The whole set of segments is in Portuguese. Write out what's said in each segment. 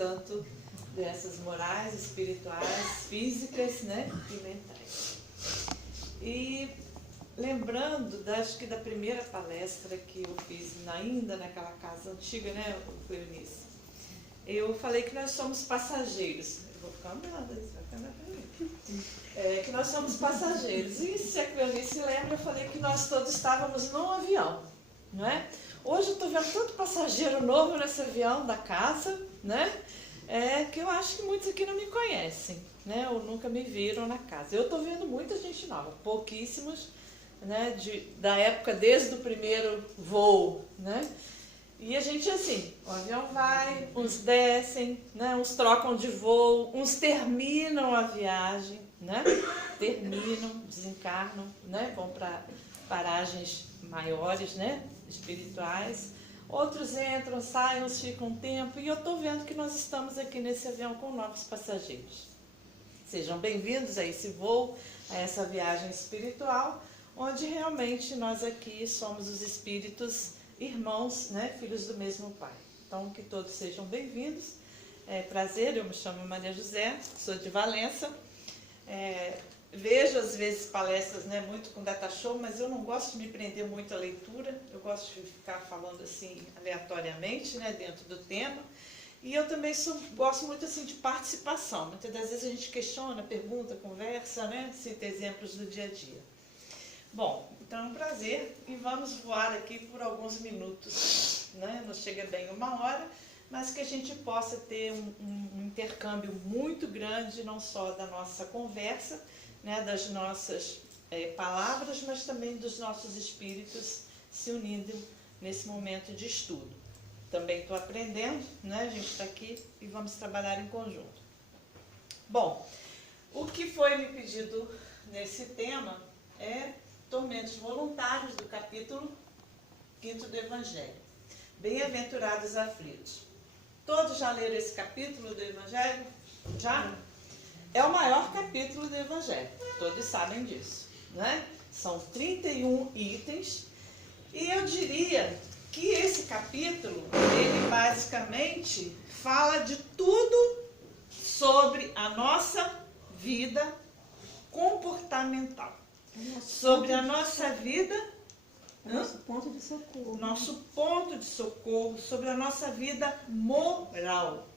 tanto dessas morais, espirituais, físicas, né, e mentais. E lembrando, acho que da primeira palestra que eu fiz ainda naquela casa antiga, né, Cleonice, eu falei que nós somos passageiros. Eu vou ficar andando, isso vai ficar andando para mim. Que nós somos passageiros. E se a Cleonice lembra, eu falei que nós todos estávamos num avião, não é? Hoje eu estou vendo tanto passageiro novo nesse avião da casa, né? Que eu acho que muitos aqui não me conhecem, né? Ou nunca me viram na casa. Eu estou vendo muita gente nova, pouquíssimos, né? Da época desde o primeiro voo, né? E a gente assim, o avião vai, uns descem, né? Uns trocam de voo, uns terminam a viagem, né? Terminam, desencarnam, né? Vão para paragens maiores, né? Espirituais. Outros entram, saem, uns ficam um tempo. E eu estou vendo que nós estamos aqui nesse avião com novos passageiros. Sejam bem-vindos a esse voo, a essa viagem espiritual, onde realmente nós aqui somos os espíritos irmãos, né, filhos do mesmo Pai. Então, que todos sejam bem-vindos. Prazer, eu me chamo Maria José, sou de Valença. Vejo às vezes palestras, né, muito com data show, mas eu não gosto de me prender muito à leitura. Eu gosto de ficar falando assim aleatoriamente, né, dentro do tema. E eu também gosto muito assim de participação. Muitas das vezes a gente questiona, pergunta, conversa, né, cita exemplos do dia a dia. Bom, então é um prazer e vamos voar aqui por alguns minutos, né? Não chega bem uma hora, mas que a gente possa ter um intercâmbio muito grande, não só da nossa conversa, né? Das nossas palavras, mas também dos nossos espíritos se unindo nesse momento de estudo. Também estou aprendendo, né? A gente está aqui e vamos trabalhar em conjunto. Bom, o que foi me pedido nesse tema é tormentos voluntários do capítulo 5º do Evangelho. Bem-aventurados aflitos. Todos já leram esse capítulo do Evangelho? Já? É o maior capítulo do Evangelho. Todos sabem disso, né? São 31 itens. E eu diria que esse capítulo, ele basicamente fala de tudo sobre a nossa vida comportamental. Sobre a nossa vida, nosso ponto de socorro. Nosso ponto de socorro, sobre a nossa vida moral,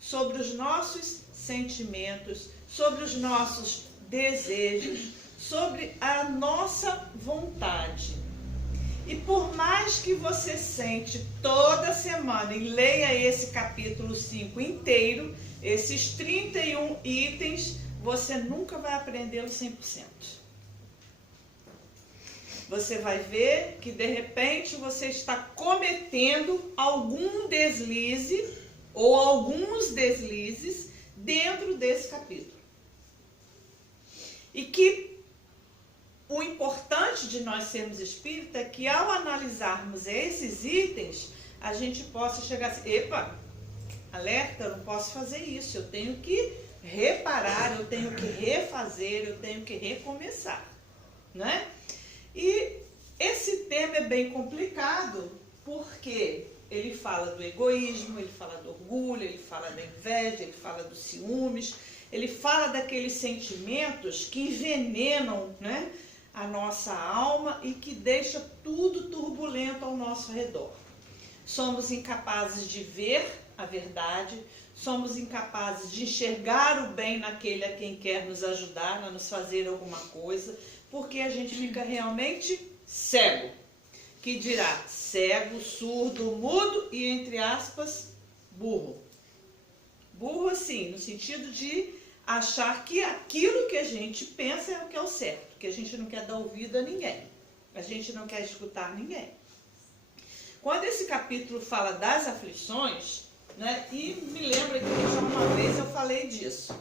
sobre os nossos sentimentos, sobre os nossos desejos, sobre a nossa vontade. E por mais que você sente toda semana e leia esse capítulo 5 inteiro, esses 31 itens, você nunca vai aprendê-lo 100%. Você vai ver que de repente você está cometendo algum deslize ou alguns deslizes dentro desse capítulo. E que o importante de nós sermos espíritas é que ao analisarmos esses itens, a gente possa chegar assim, epa, alerta, eu não posso fazer isso, eu tenho que reparar, eu tenho que refazer, eu tenho que recomeçar, né? E esse tema é bem complicado porque ele fala do egoísmo, ele fala do orgulho, ele fala da inveja, ele fala dos ciúmes, ele fala daqueles sentimentos que envenenam, né, a nossa alma e que deixa tudo turbulento ao nosso redor. Somos incapazes de ver a verdade, somos incapazes de enxergar o bem naquele a quem quer nos ajudar, a nos fazer alguma coisa, porque a gente fica realmente cego, que dirá cego, surdo, mudo e, entre aspas, burro. Burro, assim, no sentido de achar que aquilo que a gente pensa é o que é o certo, que a gente não quer dar ouvido a ninguém, a gente não quer escutar ninguém. Quando esse capítulo fala das aflições, né, e me lembra que já uma vez eu falei disso,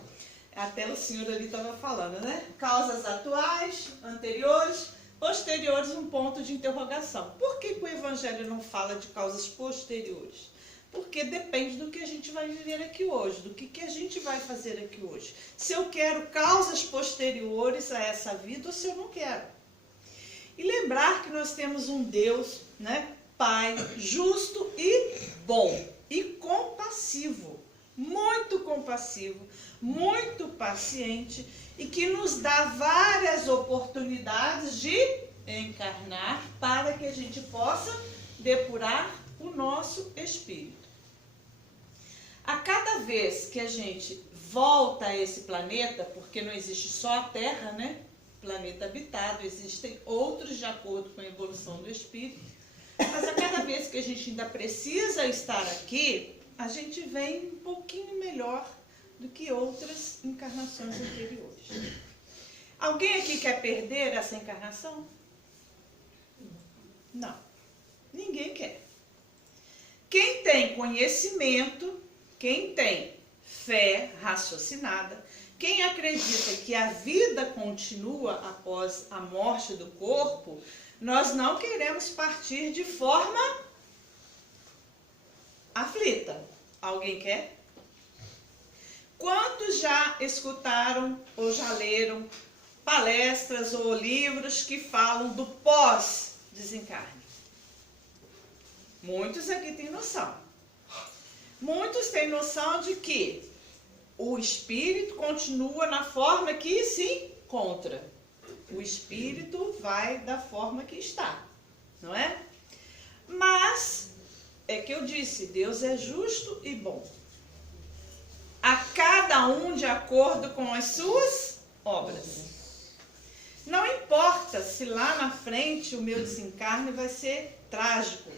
até o senhor ali estava falando, né? Causas atuais, anteriores, posteriores, um ponto de interrogação. Por que o Evangelho não fala de causas posteriores? Porque depende do que a gente vai viver aqui hoje, do que a gente vai fazer aqui hoje. Se eu quero causas posteriores a essa vida ou se eu não quero. E lembrar que nós temos um Deus, né, Pai, justo e bom, e compassivo. compassivo, muito paciente e que nos dá várias oportunidades de encarnar para que a gente possa depurar o nosso espírito. A cada vez que a gente volta a esse planeta, porque não existe só a Terra, né? Planeta habitado, existem outros de acordo com a evolução do espírito, mas a cada vez que a gente ainda precisa estar aqui, a gente vem um pouquinho melhor do que outras encarnações anteriores. Alguém aqui quer perder essa encarnação? Não. Ninguém quer. Quem tem conhecimento, quem tem fé raciocinada, quem acredita que a vida continua após a morte do corpo, nós não queremos partir de forma aflita. Alguém quer? Quantos já escutaram ou já leram palestras ou livros que falam do pós-desencarne? Muitos aqui têm noção. Muitos têm noção de que o espírito continua na forma que se encontra. O espírito vai da forma que está, não é? Mas, é que eu disse, Deus é justo e bom. A cada um de acordo com as suas obras. Não importa se lá na frente o meu desencarne vai ser trágico.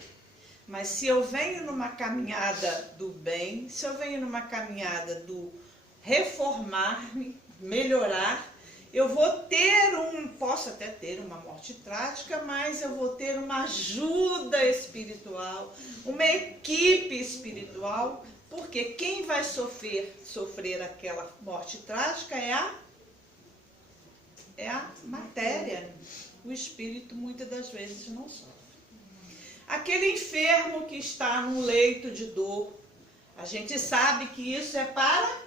Mas se eu venho numa caminhada do bem, se eu venho numa caminhada do reformar-me, melhorar, eu vou ter posso até ter uma morte trágica, mas eu vou ter uma ajuda espiritual, uma equipe espiritual, porque quem vai sofrer aquela morte trágica é a matéria. O espírito muitas das vezes não sofre. Aquele enfermo que está num leito de dor, a gente sabe que isso é para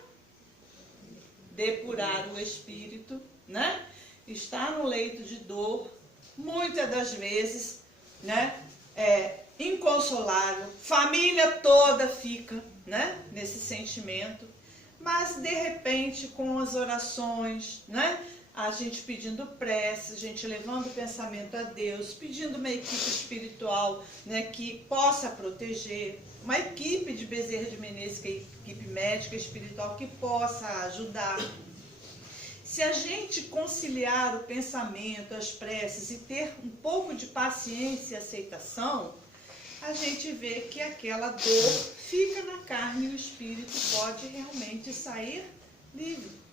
depurar o espírito, né? Está no leito de dor, muitas das vezes, né? Inconsolável, família toda fica, né? Nesse sentimento, mas de repente com as orações, né? A gente pedindo prece, a gente levando o pensamento a Deus, pedindo uma equipe espiritual, né, que possa proteger, uma equipe de Bezerra de Menezes, que é a equipe médica espiritual, que possa ajudar. Se a gente conciliar o pensamento, as preces e ter um pouco de paciência e aceitação, a gente vê que aquela dor fica na carne e o espírito pode realmente sair livre.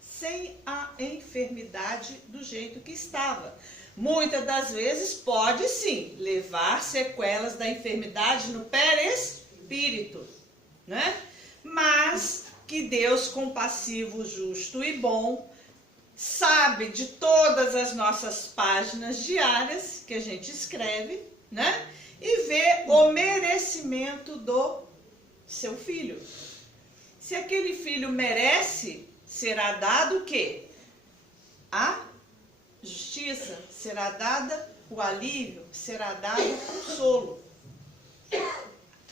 Sem a enfermidade do jeito que estava. Muitas das vezes pode sim levar sequelas da enfermidade no perispírito, né? Mas que Deus compassivo, justo e bom sabe de todas as nossas páginas diárias que a gente escreve, né? E vê o merecimento do seu filho. Se aquele filho merece, será dado o quê? A justiça, será dada o alívio, será dado o consolo.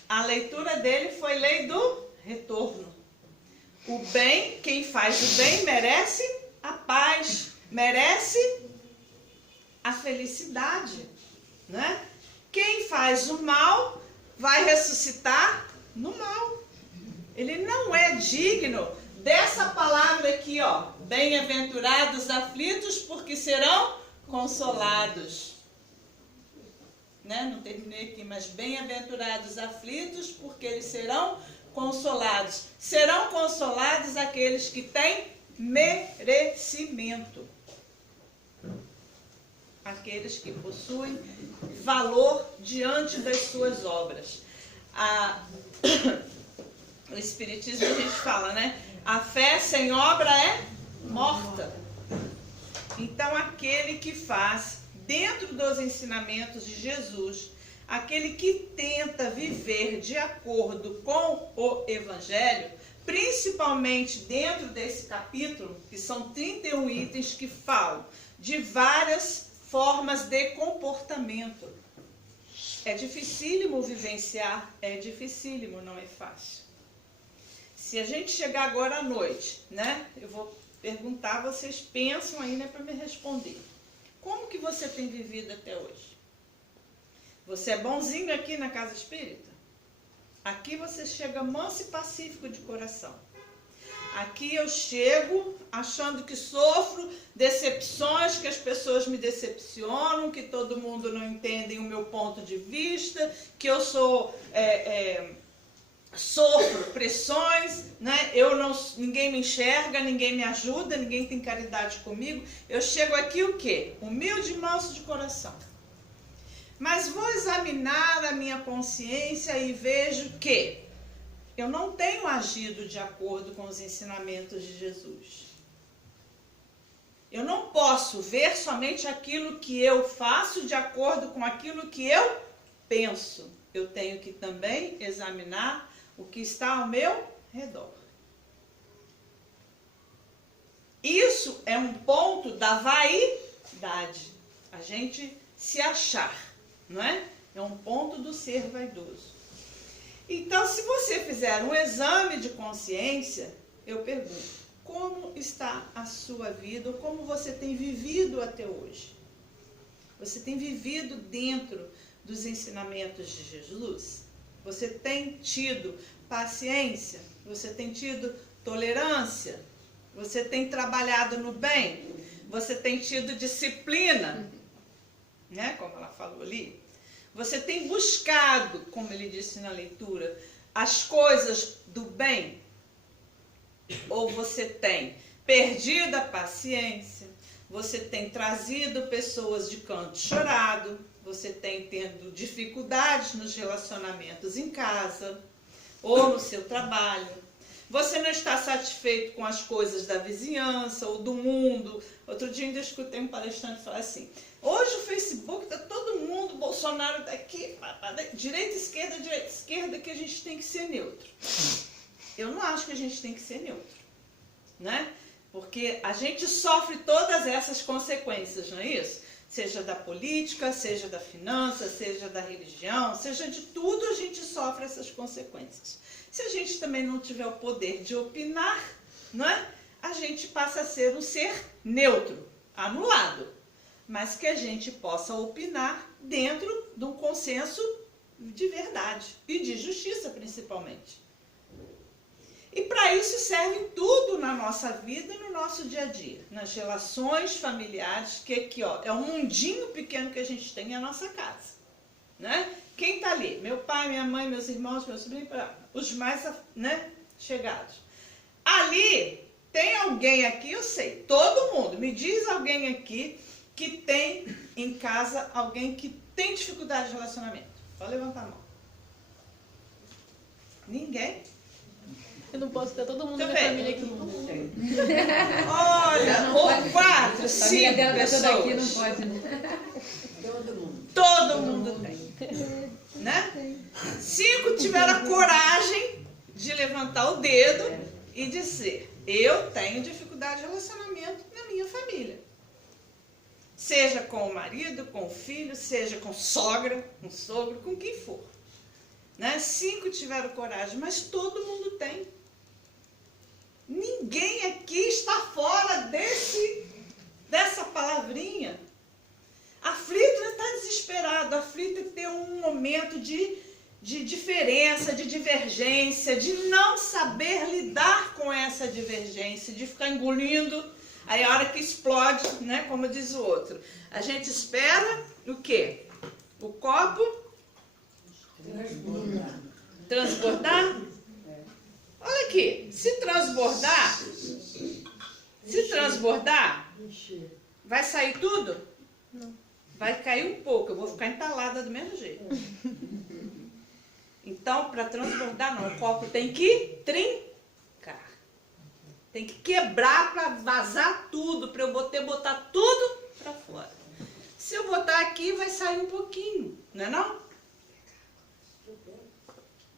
A leitura dele foi lei do retorno. O bem, quem faz o bem merece a paz, merece a felicidade, né? Quem faz o mal vai ressuscitar no mal. Ele não é digno dessa palavra aqui, ó, bem-aventurados aflitos, porque serão consolados. Né? Não terminei aqui, mas bem-aventurados aflitos, porque eles serão consolados. Serão consolados aqueles que têm merecimento. Aqueles que possuem valor diante das suas obras. O Espiritismo a gente fala, né? A fé sem obra é morta. Então, aquele que faz, dentro dos ensinamentos de Jesus, aquele que tenta viver de acordo com o Evangelho, principalmente dentro desse capítulo, que são 31 itens que falam de várias formas de comportamento. É dificílimo vivenciar, é dificílimo, não é fácil. Se a gente chegar agora à noite, né? Eu vou perguntar, vocês pensam aí, né, para me responder. Como que você tem vivido até hoje? Você é bonzinho aqui na casa espírita? Aqui você chega manso e pacífico de coração. Aqui eu chego achando que sofro decepções, que as pessoas me decepcionam, que todo mundo não entende o meu ponto de vista, que eu sou... sofro pressões, né? Ninguém me enxerga, ninguém me ajuda, ninguém tem caridade comigo. Eu chego aqui o quê? Humilde e manso de coração. Mas vou examinar a minha consciência e vejo que eu não tenho agido de acordo com os ensinamentos de Jesus. Eu não posso ver somente aquilo que eu faço de acordo com aquilo que eu penso. Eu tenho que também examinar o que está ao meu redor. Isso é um ponto da vaidade. A gente se achar, não é? É um ponto do ser vaidoso. Então, se você fizer um exame de consciência, eu pergunto, como está a sua vida, ou como você tem vivido até hoje? Você tem vivido dentro dos ensinamentos de Jesus? Você tem tido paciência? Você tem tido tolerância? Você tem trabalhado no bem? Você tem tido disciplina? Né? Como ela falou ali. Você tem buscado, como ele disse na leitura, as coisas do bem? Ou você tem perdido a paciência? Você tem trazido pessoas de canto chorado? Você tem tendo dificuldades nos relacionamentos em casa ou no seu trabalho? Você não está satisfeito com as coisas da vizinhança ou do mundo? Outro dia eu escutei um palestrante falar assim, hoje o Facebook está todo mundo, Bolsonaro daqui, direita, esquerda, que a gente tem que ser neutro. Eu não acho que a gente tem que ser neutro, né? Porque a gente sofre todas essas consequências, não é isso? Seja da política, seja da finança, seja da religião, seja de tudo, a gente sofre essas consequências. Se a gente também não tiver o poder de opinar, não é? A gente passa a ser um ser neutro, anulado. Mas que a gente possa opinar dentro de um consenso de verdade e de justiça, principalmente. E para isso serve tudo na nossa vida e no nosso dia a dia. Nas relações familiares, que aqui ó, é um mundinho pequeno que a gente tem, é a nossa casa. Né? Quem está ali? Meu pai, minha mãe, meus irmãos, meus sobrinhos, os mais, né, chegados. Ali tem alguém aqui, eu sei, todo mundo. Me diz alguém aqui que tem em casa alguém que tem dificuldade de relacionamento. Pode levantar a mão. Ninguém? Eu não posso ter todo mundo da família aqui. Olha, ou 4, 5 pessoas. Aqui não pode, né? Todo mundo tem. Né? 5 tiveram a coragem de levantar o dedo e dizer, eu tenho dificuldade de relacionamento na minha família. Seja com o marido, com o filho, seja com sogra, com sogro, com quem for. Né? 5 tiveram coragem, mas todo mundo tem. Ninguém aqui está fora dessa palavrinha. Aflito está desesperado, aflito tem um momento de diferença, de divergência, de não saber lidar com essa divergência, de ficar engolindo, aí a hora que explode, né, como diz o outro. A gente espera o quê? O copo transbordar? Olha aqui, se transbordar, vai sair tudo? Não. Vai cair um pouco, eu vou ficar entalada do mesmo jeito. Então, para transbordar não, o copo tem que trincar. Tem que quebrar para vazar tudo, para eu botar tudo para fora. Se eu botar aqui, vai sair um pouquinho, não é não?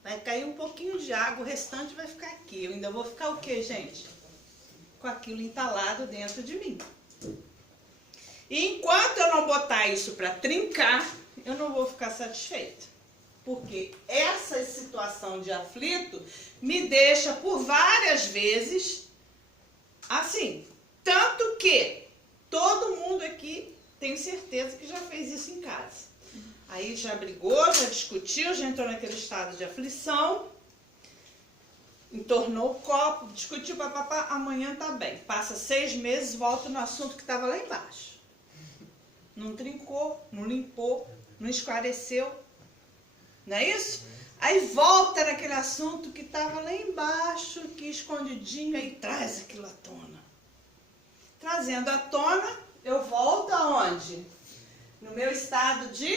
Vai cair um pouquinho de água, o restante vai ficar aqui. Eu ainda vou ficar o quê, gente? Com aquilo entalado dentro de mim. E enquanto eu não botar isso para trincar, eu não vou ficar satisfeita. Porque essa situação de aflito me deixa por várias vezes assim. Tanto que todo mundo aqui, tenho certeza que já fez isso em casa. Aí já brigou, já discutiu, já entrou naquele estado de aflição, entornou o copo, discutiu, papapá, amanhã tá bem. Passa 6 meses, volta no assunto que estava lá embaixo. Não trincou, não limpou, não esclareceu. Não é isso? Aí volta naquele assunto que estava lá embaixo, que escondidinho, aí traz aquilo à tona. Trazendo à tona, eu volto aonde? No meu estado de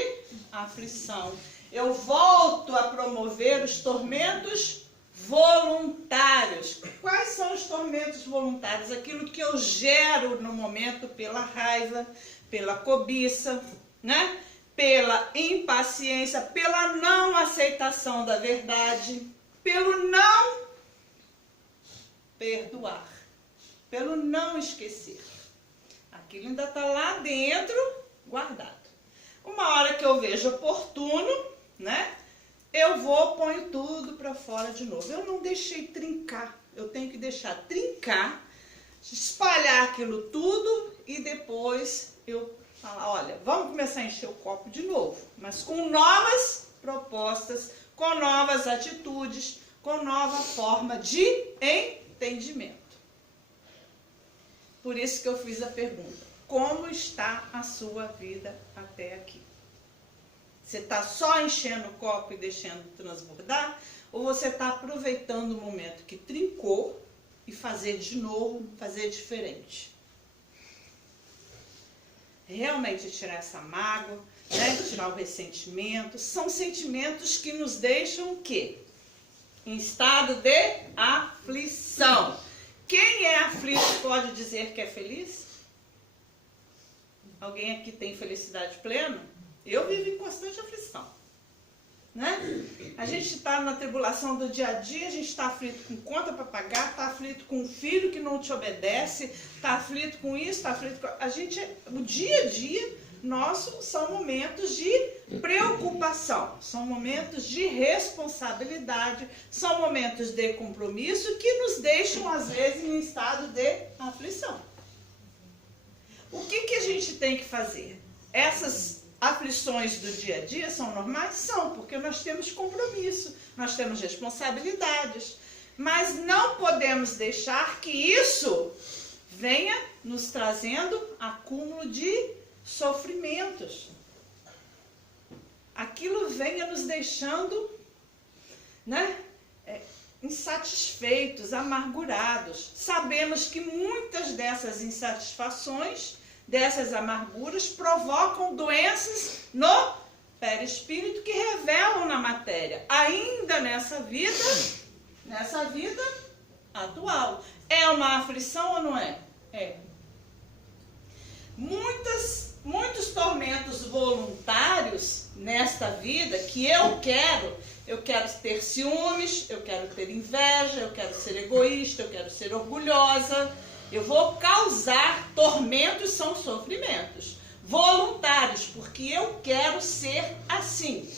aflição. Eu volto a promover os tormentos voluntários. Quais são os tormentos voluntários? Aquilo que eu gero no momento pela raiva, pela cobiça, né? Pela impaciência, pela não aceitação da verdade, pelo não perdoar, pelo não esquecer. Aquilo ainda está lá dentro, guardado. Uma hora que eu vejo oportuno, né? Eu vou, ponho tudo para fora de novo. Eu não deixei trincar, eu tenho que deixar trincar, espalhar aquilo tudo e depois eu falar, olha, vamos começar a encher o copo de novo, mas com novas propostas, com novas atitudes, com nova forma de entendimento. Por isso que eu fiz a pergunta, como está a sua vida até aqui? Você está só enchendo o copo e deixando transbordar? Ou você está aproveitando o momento que trincou e fazer de novo, fazer diferente? Realmente tirar essa mágoa, né? Tirar o ressentimento. São sentimentos que nos deixam o quê? Em estado de aflição. Quem é aflito pode dizer que é feliz? Alguém aqui tem felicidade plena? Eu vivo em constante aflição, né? A gente está na tribulação do dia a dia, a gente está aflito com conta para pagar, está aflito com um filho que não te obedece, está aflito com isso, está aflito com... O dia a dia nosso são momentos de preocupação, são momentos de responsabilidade, são momentos de compromisso que nos deixam, às vezes, em estado de aflição. O que a gente tem que fazer? Essas aflições do dia a dia são normais? São, porque nós temos compromisso, nós temos responsabilidades, mas não podemos deixar que isso venha nos trazendo acúmulo de sofrimentos. Aquilo venha nos deixando, né, insatisfeitos, amargurados. Sabemos que muitas dessas insatisfações, dessas amarguras, provocam doenças no perispírito que revelam na matéria, ainda nessa vida atual. É uma aflição ou não é? É. Muitos tormentos voluntários nesta vida que eu quero ter ciúmes, eu quero ter inveja, eu quero ser egoísta, eu quero ser orgulhosa. Eu vou causar tormentos, são sofrimentos voluntários, porque eu quero ser assim.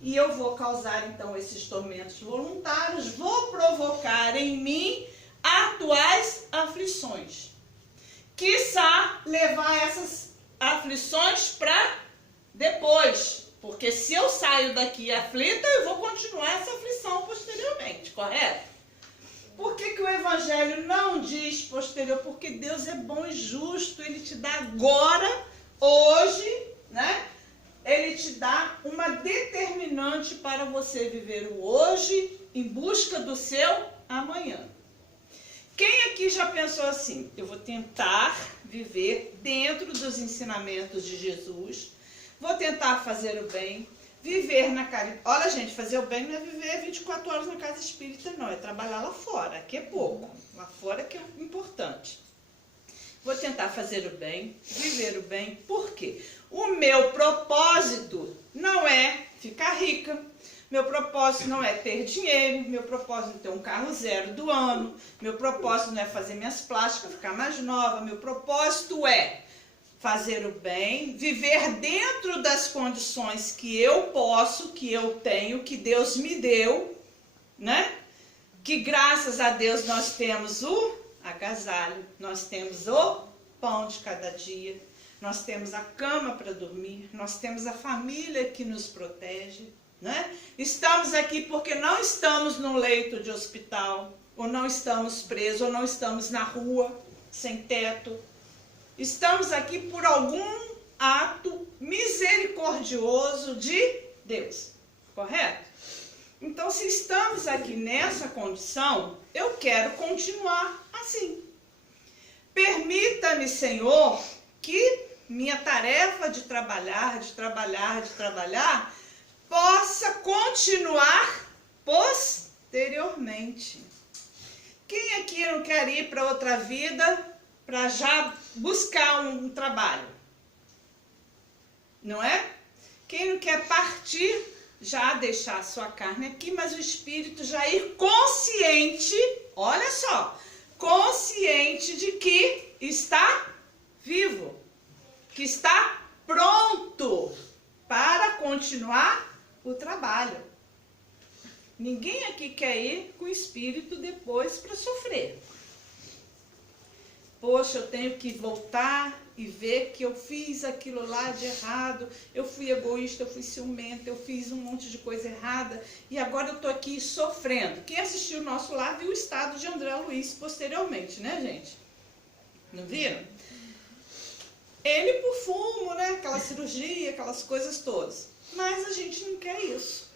E eu vou causar, então, esses tormentos voluntários, vou provocar em mim atuais aflições. Quiçá levar essas aflições para depois, porque se eu saio daqui aflita, eu vou continuar essa aflição posteriormente, correto? Por que o Evangelho não diz posterior? Porque Deus é bom e justo, Ele te dá agora, hoje, né? Ele te dá uma determinante para você viver o hoje em busca do seu amanhã. Quem aqui já pensou assim? Eu vou tentar viver dentro dos ensinamentos de Jesus, vou tentar fazer o bem, viver na caridade. Olha, gente, fazer o bem não é viver 24 horas na casa espírita, não. É trabalhar lá fora. Aqui é pouco. Lá fora que é importante. Vou tentar fazer o bem, viver o bem. Por quê? O meu propósito não é ficar rica. Meu propósito não é ter dinheiro. Meu propósito não é ter um carro zero do ano. Meu propósito não é fazer minhas plásticas, ficar mais nova. Meu propósito é fazer o bem, viver dentro das condições que eu posso, que eu tenho, que Deus me deu, né? Que graças a Deus nós temos o agasalho, nós temos o pão de cada dia, nós temos a cama para dormir, nós temos a família que nos protege, né? Estamos aqui porque não estamos num leito de hospital, ou não estamos presos, ou não estamos na rua, sem teto. Estamos aqui por algum ato misericordioso de Deus, correto? Então, se estamos aqui nessa condição, eu quero continuar assim. Permita-me, Senhor, que minha tarefa de trabalhar, possa continuar posteriormente. Quem aqui não quer ir para outra vida para já buscar um trabalho? Não é? Quem não quer partir, já deixar a sua carne aqui, mas o espírito já ir consciente, olha só, consciente de que está vivo, que está pronto para continuar o trabalho. Ninguém aqui quer ir com o espírito depois para sofrer. Poxa, eu tenho que voltar e ver que eu fiz aquilo lá de errado, eu fui egoísta, eu fui ciumenta, eu fiz um monte de coisa errada e agora eu estou aqui sofrendo. Quem assistiu o nosso lar viu o estado de André Luiz posteriormente, né, gente? Não viram? Ele por fumo, né? Aquela cirurgia, aquelas coisas todas. Mas a gente não quer isso.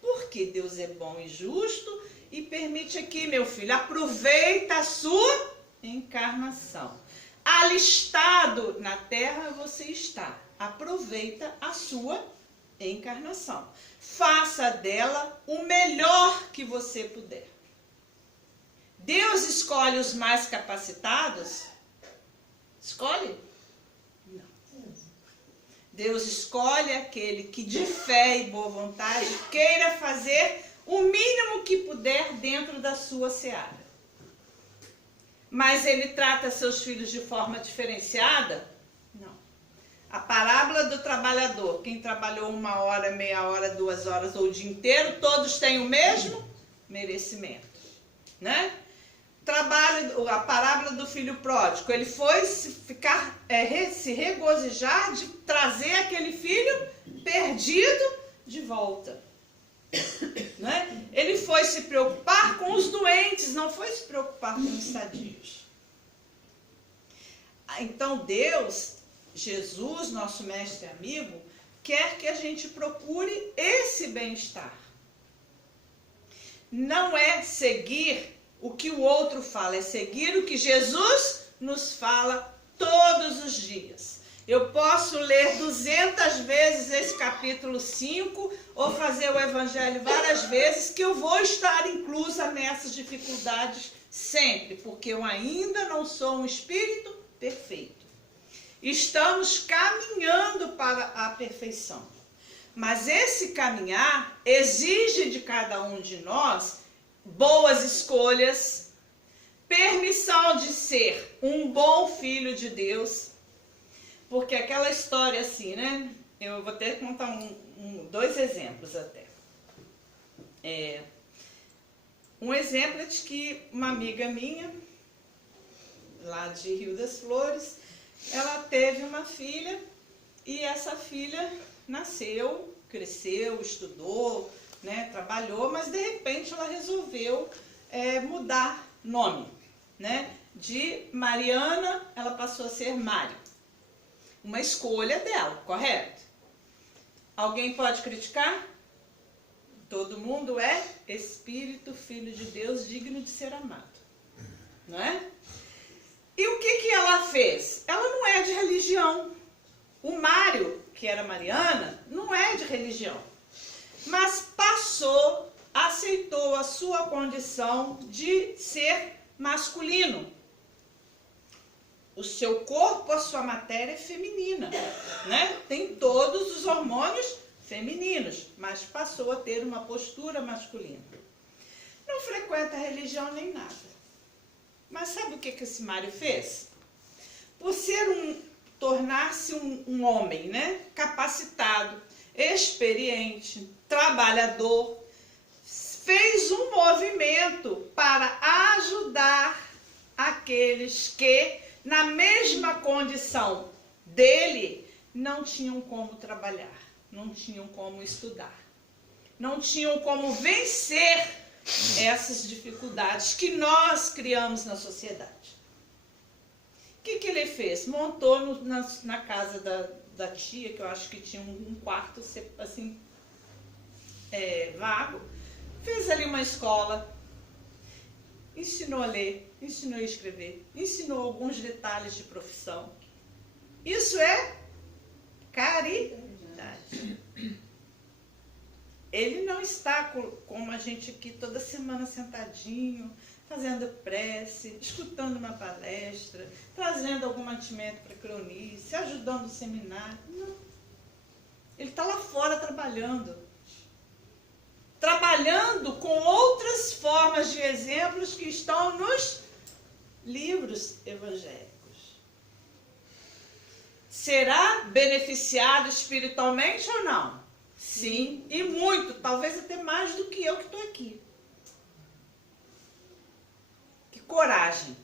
Porque Deus é bom e justo e permite aqui, meu filho, aproveita a sua encarnação. Alistado na terra você está. Aproveita a sua encarnação. Faça dela o melhor que você puder. Deus escolhe os mais capacitados? Escolhe? Não. Deus escolhe aquele que de fé e boa vontade queira fazer o mínimo que puder dentro da sua seara. Mas ele trata seus filhos de forma diferenciada? Não. A parábola do trabalhador, quem trabalhou 1 hora, meia hora, 2 horas ou o dia inteiro, todos têm o mesmo merecimento, né? A parábola do filho pródigo, ele foi se regozijar de trazer aquele filho perdido de volta. Né? Ele foi se preocupar com os doentes, não foi se preocupar com os sadios. Então Deus, Jesus, nosso mestre e amigo, quer que a gente procure esse bem-estar. Não é seguir o que o outro fala, é seguir o que Jesus nos fala todos os dias. Eu posso ler 200 vezes esse capítulo 5 ou fazer o evangelho várias vezes, que eu vou estar inclusa nessas dificuldades sempre, porque eu ainda não sou um espírito perfeito. Estamos caminhando para a perfeição. Mas esse caminhar exige de cada um de nós boas escolhas, permissão de ser um bom filho de Deus. Porque aquela história assim, né? Eu vou até contar 2 exemplos até. Um exemplo é de que uma amiga minha, lá de Rio das Flores, ela teve uma filha e essa filha nasceu, cresceu, estudou, né, trabalhou, mas de repente ela resolveu mudar nome, né? De Mariana, ela passou a ser Mário. Uma escolha dela, correto? Alguém pode criticar? Todo mundo é espírito, filho de Deus, digno de ser amado. Não é? E o que ela fez? Ela não é de religião. O Mário, que era Mariana, não é de religião. Mas aceitou a sua condição de ser masculino. O seu corpo, a sua matéria é feminina, né? Tem todos os hormônios femininos, mas passou a ter uma postura masculina. Não frequenta religião nem nada. Mas sabe o que esse Mário fez? Por ser tornar-se um homem, né? Capacitado, experiente, trabalhador, fez um movimento para ajudar aqueles que, na mesma condição dele, não tinham como trabalhar, não tinham como estudar, não tinham como vencer essas dificuldades que nós criamos na sociedade. O que ele fez? Montou na casa da tia, que eu acho que tinha um quarto assim, vago, fez ali uma escola, ensinou a ler, ensinou a escrever, ensinou alguns detalhes de profissão. Isso é caridade. Ele não está como a gente aqui toda semana sentadinho, fazendo prece, escutando uma palestra, trazendo algum mantimento para a cronice, ajudando o seminário. Não. Ele está lá fora trabalhando. Trabalhando com outras formas de exemplos que estão nos livros evangélicos. Será beneficiado espiritualmente ou não? Sim, e muito, talvez até mais do que eu que estou aqui. Que coragem,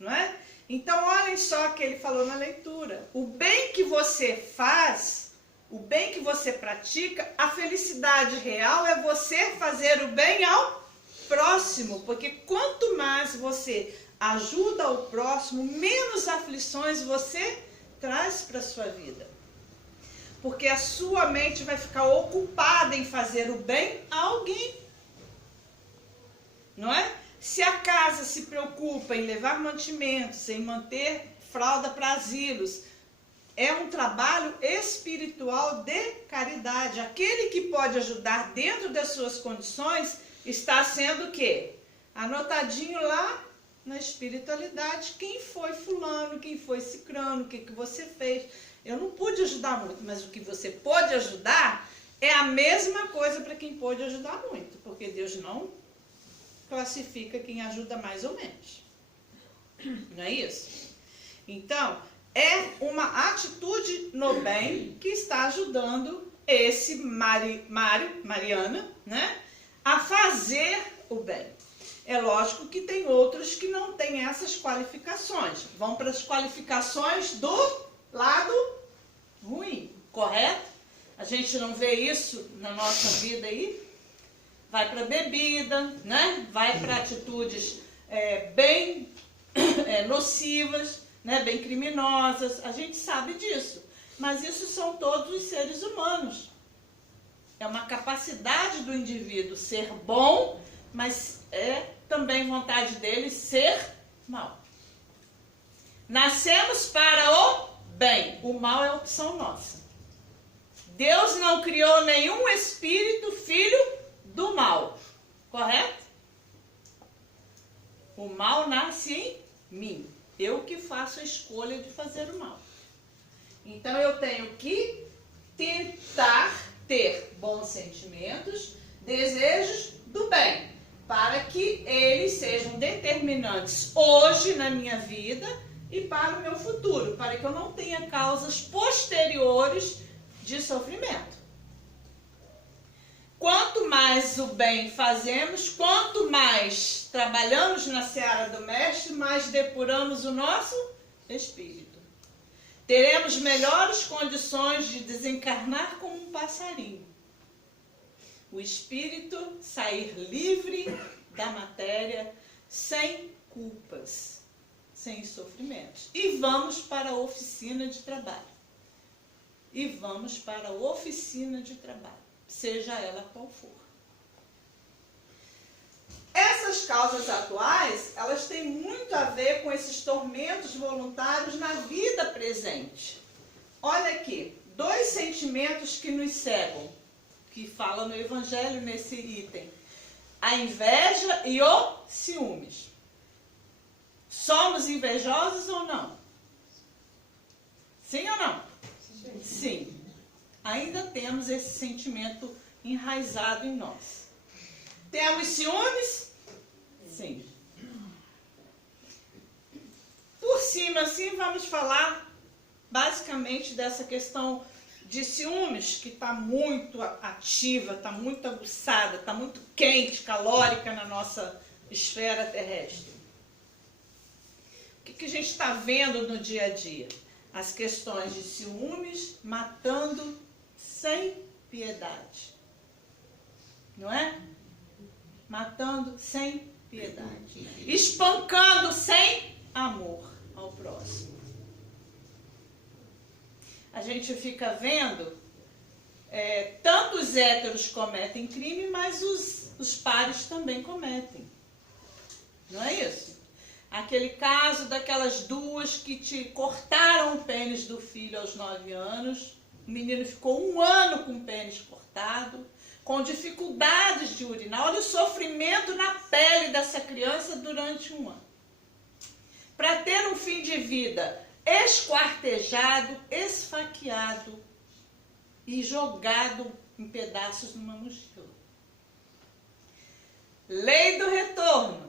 não é? Então, olhem só o que ele falou na leitura. O bem que você faz, o bem que você pratica, a felicidade real é você fazer o bem ao próximo, porque quanto mais você ajuda o próximo, menos aflições você traz para a sua vida. Porque a sua mente vai ficar ocupada em fazer o bem a alguém. Não é? Se a casa se preocupa em levar mantimentos, em manter fralda para asilos, é um trabalho espiritual de caridade. Aquele que pode ajudar dentro das suas condições está sendo o quê? Anotadinho lá na espiritualidade. Quem foi fulano, quem foi cicrano, o que você fez. Eu não pude ajudar muito, mas o que você pode ajudar é a mesma coisa para quem pode ajudar muito, porque Deus não classifica quem ajuda mais ou menos. Não é isso? Então, é uma atitude no bem que está ajudando esse Mariana, né, a fazer o bem. É lógico que tem outros que não têm essas qualificações. Vão para as qualificações do lado ruim, correto? A gente não vê isso na nossa vida aí. Vai para bebida, né? Vai para atitudes bem nocivas, né? Bem criminosas. A gente sabe disso. Mas isso são todos os seres humanos. É uma capacidade do indivíduo ser bom, mas é também vontade dele ser mal. Nascemos para o bem, o mal é opção nossa. Deus não criou nenhum espírito filho do mal, correto? O mal nasce em mim, eu que faço a escolha de fazer o mal. Então eu tenho que tentar ter bons sentimentos, desejos do bem, para que eles sejam determinantes hoje na minha vida e para o meu futuro, para que eu não tenha causas posteriores de sofrimento. Quanto mais o bem fazemos, quanto mais trabalhamos na seara do Mestre, mais depuramos o nosso espírito. Teremos melhores condições de desencarnar como um passarinho. O espírito sair livre da matéria, sem culpas, sem sofrimentos. E vamos para a oficina de trabalho. E vamos para a oficina de trabalho, seja ela qual for. Essas causas atuais, elas têm muito a ver com esses tormentos voluntários na vida presente. Olha aqui, 2 sentimentos que nos cegam, que fala no Evangelho nesse item. A inveja e o ciúmes. Somos invejosos ou não? Sim ou não? Sim. Ainda temos esse sentimento enraizado em nós. Temos ciúmes? Sim. Por cima, assim, vamos falar basicamente dessa questão de ciúmes, que está muito ativa, está muito aguçada, está muito quente, calórica na nossa esfera terrestre. O que a gente está vendo no dia a dia? As questões de ciúmes matando sem piedade. Não é? Matando sem piedade. Espancando sem amor ao próximo. A gente fica vendo, tanto os héteros cometem crime, mas os pares também cometem. Não é isso? Aquele caso daquelas duas que te cortaram o pênis do filho aos 9 anos. O menino ficou 1 ano com o pênis cortado, com dificuldades de urinar. Olha o sofrimento na pele dessa criança durante 1 ano. Para ter um fim de vida esquartejado, esfaqueado e jogado em pedaços numa mochila. Lei do retorno.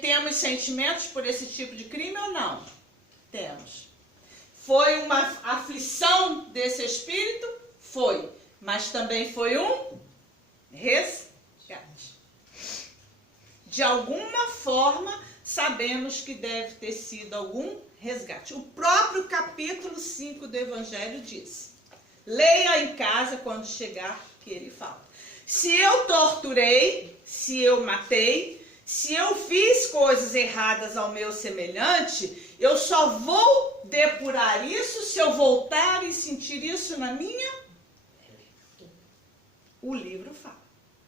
Temos sentimentos por esse tipo de crime ou não? Temos. Foi uma aflição desse espírito? Foi. Mas também foi um resgate. De alguma forma, sabemos que deve ter sido algum resgate. O próprio capítulo 5 do Evangelho diz: leia em casa quando chegar, que ele fala. Se eu torturei, se eu matei, se eu fiz coisas erradas ao meu semelhante, eu só vou depurar isso se eu voltar e sentir isso na minha. O livro fala,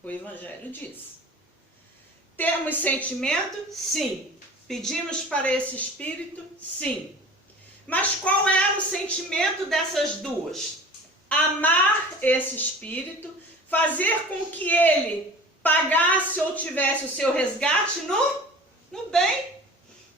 o Evangelho diz. Temos sentimento? Sim. Pedimos para esse espírito? Sim. Mas qual era o sentimento dessas duas? Amar esse espírito, fazer com que ele pagasse ou tivesse o seu resgate no bem.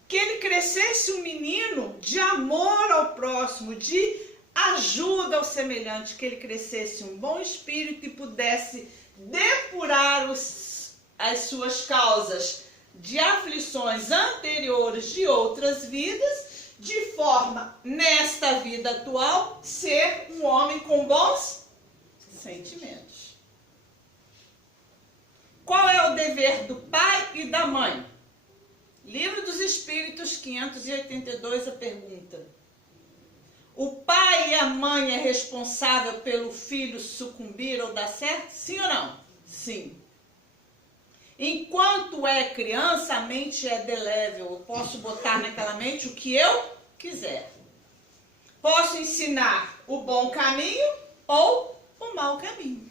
Que ele crescesse um menino de amor ao próximo, de ajuda ao semelhante, que ele crescesse um bom espírito e pudesse depurar as suas causas de aflições anteriores de outras vidas, de forma, nesta vida atual, ser um homem com bons sentimentos. Qual é o dever do pai e da mãe? Livro dos Espíritos, 582, a pergunta. O pai e a mãe é responsável pelo filho sucumbir ou dar certo? Sim ou não? Sim. Enquanto é criança, a mente é delével. Eu posso botar naquela mente o que eu quiser. Posso ensinar o bom caminho ou o mau caminho.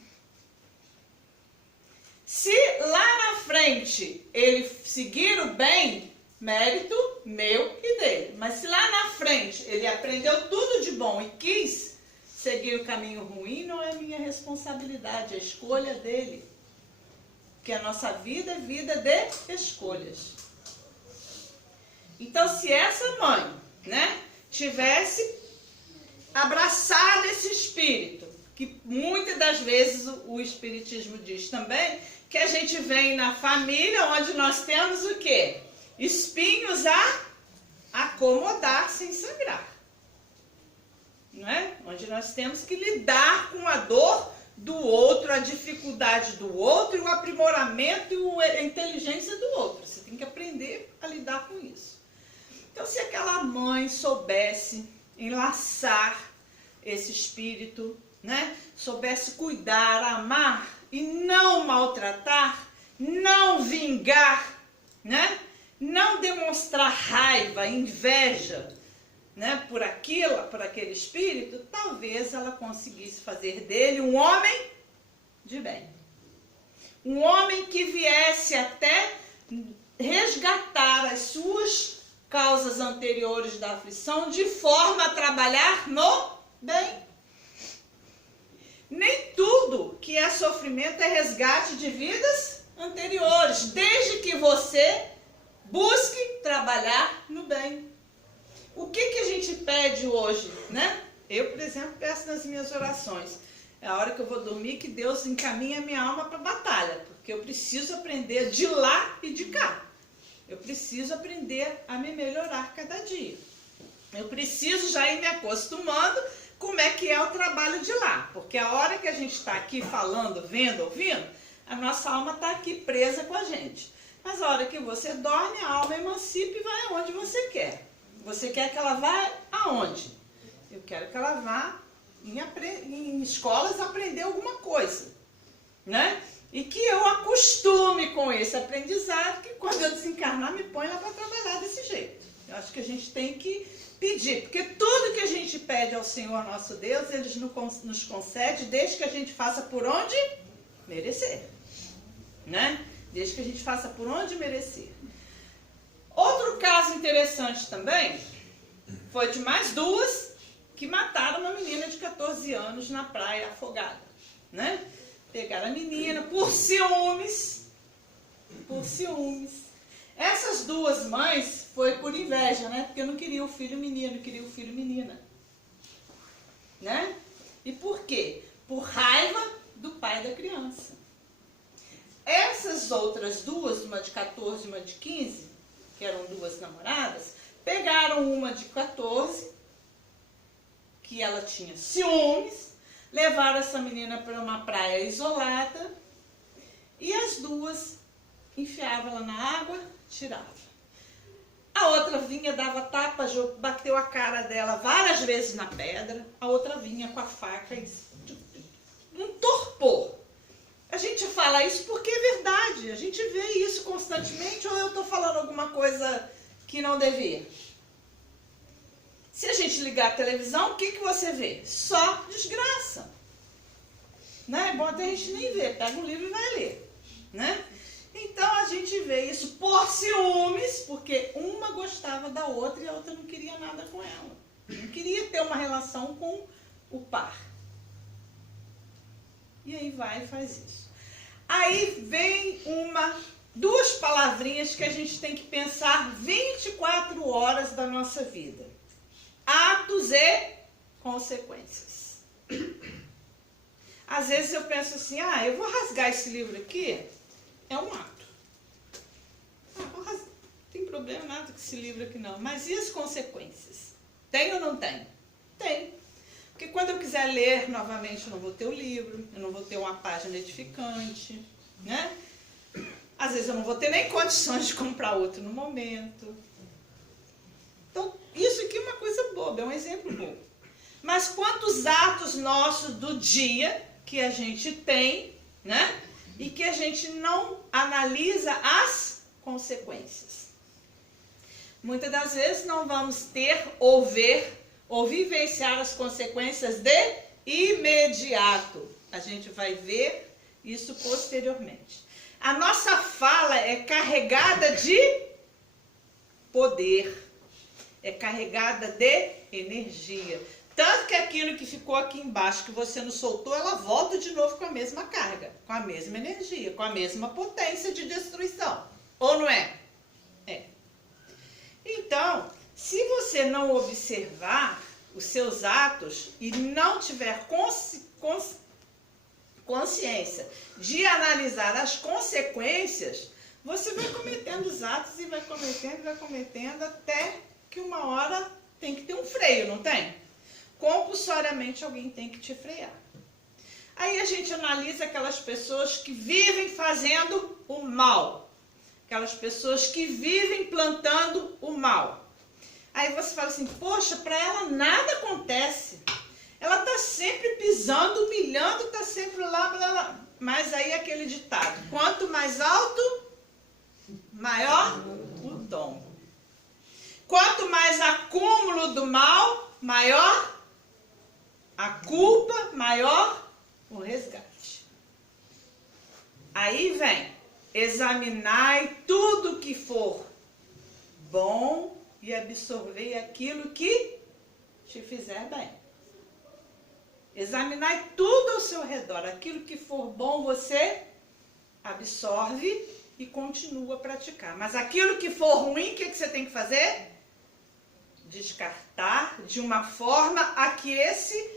Se lá na frente ele seguir o bem, mérito meu e dele. Mas se lá na frente ele aprendeu tudo de bom e quis seguir o caminho ruim, não é minha responsabilidade, é a escolha dele. Porque a nossa vida é vida de escolhas. Então, se essa mãe, tivesse abraçado esse espírito, que muitas das vezes o Espiritismo diz também, que a gente vem na família onde nós temos o quê? Espinhos a acomodar sem sangrar. Não é? Onde nós temos que lidar com a dor do outro, a dificuldade do outro, o aprimoramento e a inteligência do outro. Você tem que aprender a lidar com isso. Então, se aquela mãe soubesse enlaçar esse espírito, soubesse cuidar, amar e não maltratar, não vingar, não demonstrar raiva, inveja, por aquele espírito, talvez ela conseguisse fazer dele um homem de bem. Um homem que viesse até resgatar as suas causas anteriores da aflição de forma a trabalhar no bem. Nem tudo que é sofrimento é resgate de vidas anteriores, desde que você busque trabalhar no bem. O que a gente pede hoje, Eu, por exemplo, peço nas minhas orações. É a hora que eu vou dormir que Deus encaminhe a minha alma para a batalha, porque eu preciso aprender de lá e de cá. Eu preciso aprender a me melhorar cada dia. Eu preciso já ir me acostumando como é que é o trabalho de lá. Porque a hora que a gente está aqui falando, vendo, ouvindo, a nossa alma está aqui presa com a gente. Mas a hora que você dorme, a alma emancipa e vai aonde você quer. Você quer que ela vá aonde? Eu quero que ela vá em escolas aprender alguma coisa, né? E que eu acostume com esse aprendizado, que quando eu desencarnar me põe lá para trabalhar desse jeito. Eu acho que a gente tem que pedir, porque tudo que a gente pede ao Senhor nosso Deus, Ele nos concede, desde que a gente faça por onde merecer, né? Desde que a gente faça por onde merecer. Outro caso interessante também, foi de mais duas que mataram uma menina de 14 anos na praia afogada, né? Pegaram a menina por ciúmes, Essas duas mães foi por inveja, né? Porque não queria o filho menino, queria o filho menina, né? E por quê? Por raiva do pai da criança. Essas outras duas, uma de 14 e uma de 15, que eram duas namoradas, pegaram uma de 14, que ela tinha ciúmes, levaram essa menina para uma praia isolada e as duas enfiavam ela na água, tiravam. A outra vinha, dava tapa, bateu a cara dela várias vezes na pedra, a outra vinha com a faca e um torpor. A gente fala isso porque é verdade, a gente vê isso constantemente, ou eu estou falando alguma coisa que não devia? Se a gente ligar a televisão, o que você vê? Só desgraça. Né? É bom até a gente nem ver, pega um livro e vai ler. Né? Então a gente vê isso por ciúmes, porque uma gostava da outra e a outra não queria nada com ela. Não queria ter uma relação com o par. E aí vai e faz isso. Aí vem duas palavrinhas que a gente tem que pensar 24 horas da nossa vida. Atos e consequências. Às vezes eu penso assim, eu vou rasgar esse livro aqui, é um ato. Vou rasgar. Não tem problema nada com esse livro aqui não. Mas e as consequências? Tem ou não tem? Tem. Porque quando eu quiser ler novamente, eu não vou ter o livro, eu não vou ter uma página edificante, né? Às vezes eu não vou ter nem condições de comprar outro no momento. Então, isso aqui é uma coisa boba, é um exemplo bobo. Mas quantos atos nossos do dia que a gente tem, né? E que a gente não analisa as consequências. Muitas das vezes não vamos ter ou ver ou vivenciar as consequências de imediato. A gente vai ver isso posteriormente. A nossa fala é carregada de poder, é carregada de energia. Tanto que aquilo que ficou aqui embaixo, que você não soltou, ela volta de novo com a mesma carga, com a mesma energia, com a mesma potência de destruição. Ou não é? É. Então, se você não observar os seus atos e não tiver consciência de analisar as consequências, você vai cometendo os atos e vai cometendo até que uma hora tem que ter um freio, não tem? Compulsoriamente alguém tem que te frear. Aí a gente analisa aquelas pessoas que vivem fazendo o mal. Aquelas pessoas que vivem plantando o mal. Aí você fala assim, poxa, para ela nada acontece. Ela está sempre pisando, humilhando, está sempre lá. Mas aí aquele ditado, quanto mais alto, maior o tombo. Quanto mais acúmulo do mal, maior a culpa, maior o resgate. Aí vem, examinai tudo que for bom e absorvei aquilo que te fizer bem. Examinai tudo ao seu redor. Aquilo que for bom você absorve e continua a praticar. Mas aquilo que for ruim, o que você tem que fazer? Descartar de uma forma a que esse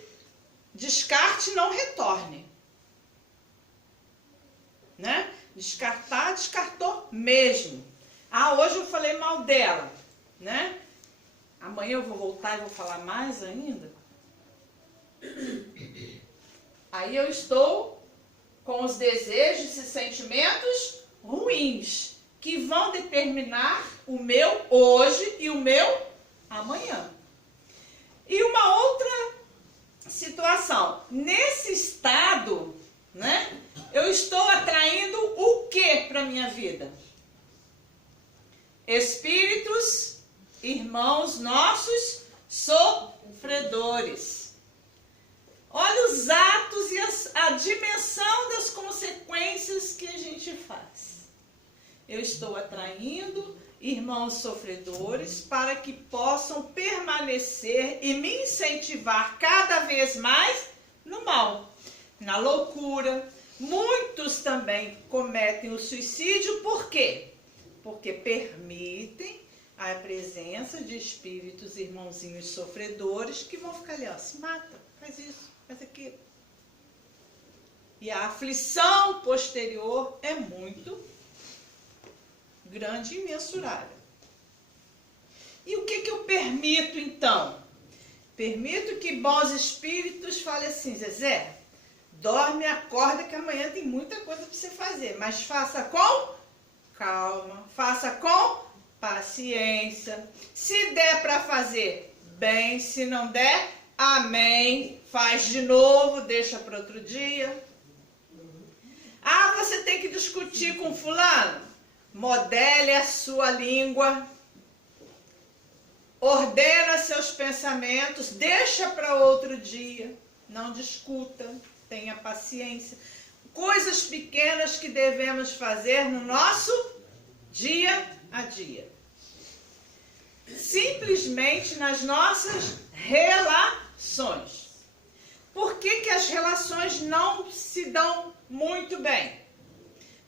descarte não retorne. Né? Descartar, descartou mesmo. Hoje eu falei mal dela, né? Amanhã eu vou voltar e vou falar mais ainda. Aí eu estou com os desejos e sentimentos ruins, que vão determinar o meu hoje e o meu amanhã. E uma outra situação, nesse estado, né, eu estou atraindo o que para a minha vida? Espíritos, irmãos nossos, sofredores. Olha os atos e a dimensão das consequências que a gente faz. Eu estou atraindo irmãos sofredores para que possam permanecer e me incentivar cada vez mais no mal, na loucura. Muitos também cometem o suicídio, por quê? Porque permitem a presença de espíritos irmãozinhos sofredores que vão ficar ali, ó, se mata, faz isso, faz aquilo. E a aflição posterior é muito grande e imensurável. E o que eu permito então? Permito que bons espíritos falem assim: Zezé, dorme, acorda que amanhã tem muita coisa para você fazer, mas faça com calma, faça com paciência. Se der para fazer, bem, se não der, amém, faz de novo, deixa para outro dia. Ah, você tem que discutir com fulano? Modele a sua língua, ordena seus pensamentos, deixa para outro dia, não discuta, tenha paciência. Coisas pequenas que devemos fazer no nosso dia a dia. Simplesmente nas nossas relações. Por que as relações não se dão muito bem?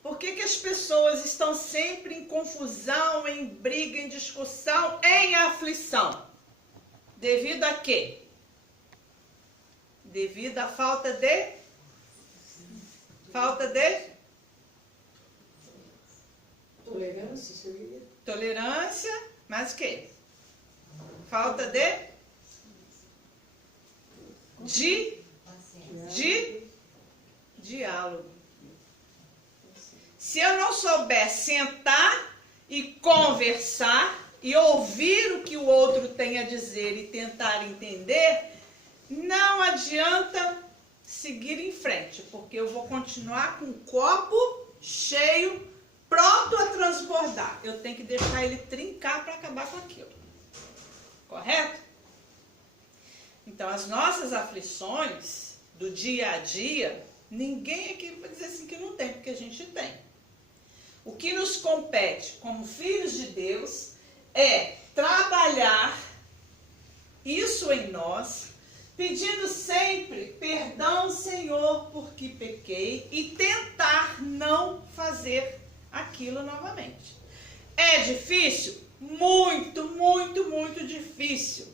Por que as pessoas estão sempre em confusão, em briga, em discussão, em aflição? Devido a quê? Devido à falta de tolerância, mas o quê? Falta de diálogo. Se eu não souber sentar e conversar e ouvir o que o outro tem a dizer e tentar entender, não adianta seguir em frente, porque eu vou continuar com o copo cheio, pronto a transbordar. Eu tenho que deixar ele trincar para acabar com aquilo. Correto? Então, as nossas aflições do dia a dia, ninguém aqui vai dizer assim que não tem, porque a gente tem. O que nos compete como filhos de Deus é trabalhar isso em nós, pedindo sempre perdão, Senhor, porque pequei, e tentar não fazer aquilo novamente. É difícil? Muito, muito, muito difícil.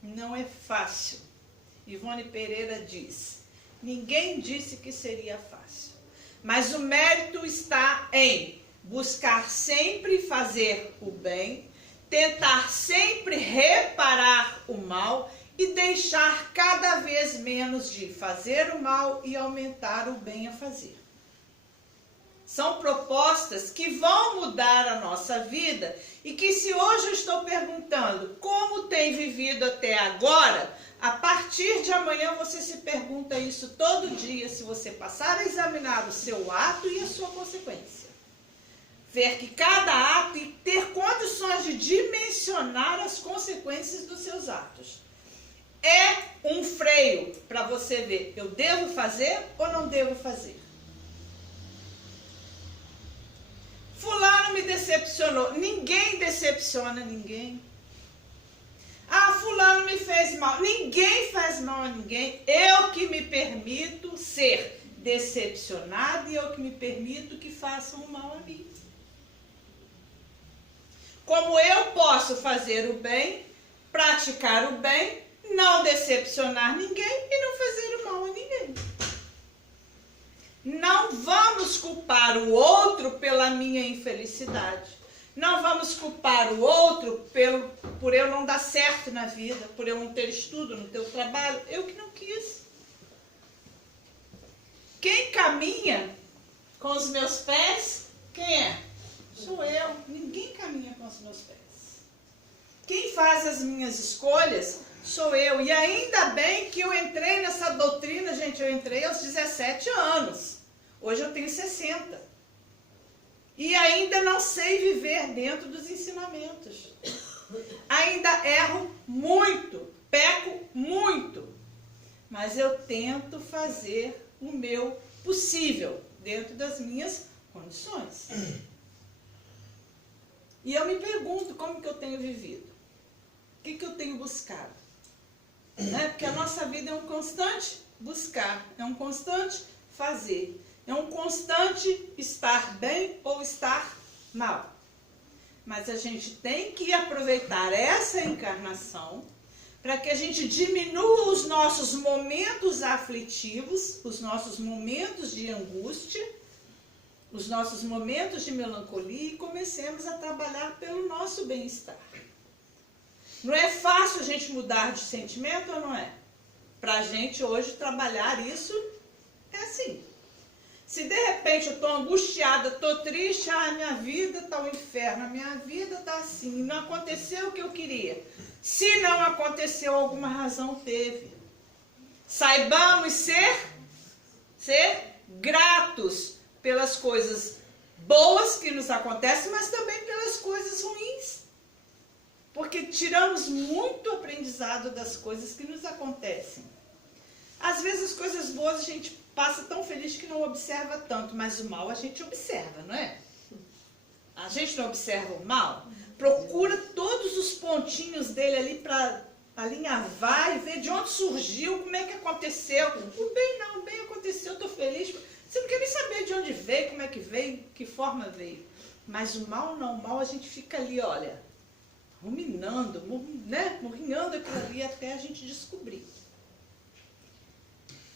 Não é fácil. Ivone Pereira diz: ninguém disse que seria fácil. Mas o mérito está em buscar sempre fazer o bem, tentar sempre reparar o mal e deixar cada vez menos de fazer o mal e aumentar o bem a fazer. São propostas que vão mudar a nossa vida e que, se hoje eu estou perguntando como tem vivido até agora, a partir de amanhã você se pergunta isso todo dia, se você passar a examinar o seu ato e a sua consequência. Ver que cada ato e ter condições de dimensionar as consequências dos seus atos. É um freio para você ver, eu devo fazer ou não devo fazer? Fulano me decepcionou. Ninguém decepciona ninguém. Ah, fulano me fez mal. Ninguém faz mal a ninguém. Eu que me permito ser decepcionado e eu que me permito que façam o mal a mim. Como eu posso fazer o bem, praticar o bem, não decepcionar ninguém e não fazer o mal a ninguém. Não vamos culpar o outro pela minha infelicidade. Não vamos culpar o outro por eu não dar certo na vida, por eu não ter estudo no teu trabalho. Eu que não quis. Quem caminha com os meus pés, quem é? Sou eu. Ninguém caminha com os meus pés. Quem faz as minhas escolhas sou eu. E ainda bem que eu entrei nessa doutrina, gente, eu entrei aos 17 anos. Hoje eu tenho 60. E ainda não sei viver dentro dos ensinamentos. Ainda erro muito, peco muito. Mas eu tento fazer o meu possível, dentro das minhas condições. E eu me pergunto como que eu tenho vivido. O que eu tenho buscado? Né? Porque a nossa vida é um constante buscar, é um constante fazer, é um constante estar bem ou estar mal. Mas a gente tem que aproveitar essa encarnação para que a gente diminua os nossos momentos aflitivos, os nossos momentos de angústia, os nossos momentos de melancolia e comecemos a trabalhar pelo nosso bem-estar. Não é fácil a gente mudar de sentimento ou não é? Para a gente hoje trabalhar isso é assim. Se de repente eu estou angustiada, estou triste, minha vida está um inferno, a minha vida está assim, não aconteceu o que eu queria. Se não aconteceu, alguma razão teve. Saibamos ser gratos pelas coisas boas que nos acontecem, mas também pelas coisas ruins. Porque tiramos muito aprendizado das coisas que nos acontecem. Às vezes as coisas boas a gente passa tão feliz que não observa tanto, mas o mal a gente observa, não é? A gente não observa o mal? Procura todos os pontinhos dele ali para alinhavar e ver de onde surgiu, como é que aconteceu. O bem não, o bem aconteceu, estou feliz. Você não quer nem saber de onde veio, como é que veio, que forma veio. Mas o mal não, o mal a gente fica ali, olha, ruminando, né? Morrinhando aquilo ali até a gente descobrir.